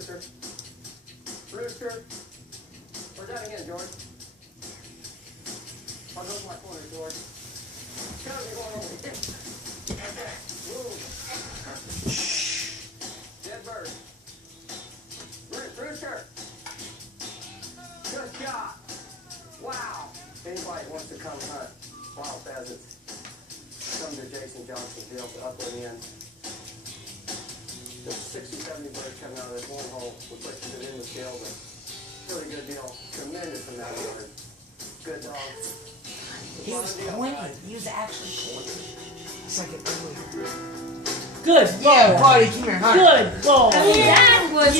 Rooster. Rooster. We're done again, George. I'll go to my corner, George. Gotta be going over here. Okay. Move. Dead bird. Rooster. Good shot. Wow. Anybody wants to come hunt wild pheasants, come to Jason Johnson Field to Upland Inn. There's 60, 70 birds coming out of this one hole. We put it in the scale, but really good deal. Tremendous amount of bird. Good dog. He was pointing. He was actually pointing. It's like it really. Good boy. Yeah, buddy, come here, honey. Good boy. That was